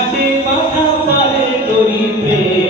ঘাটে বাধা তারে দরিদ্রে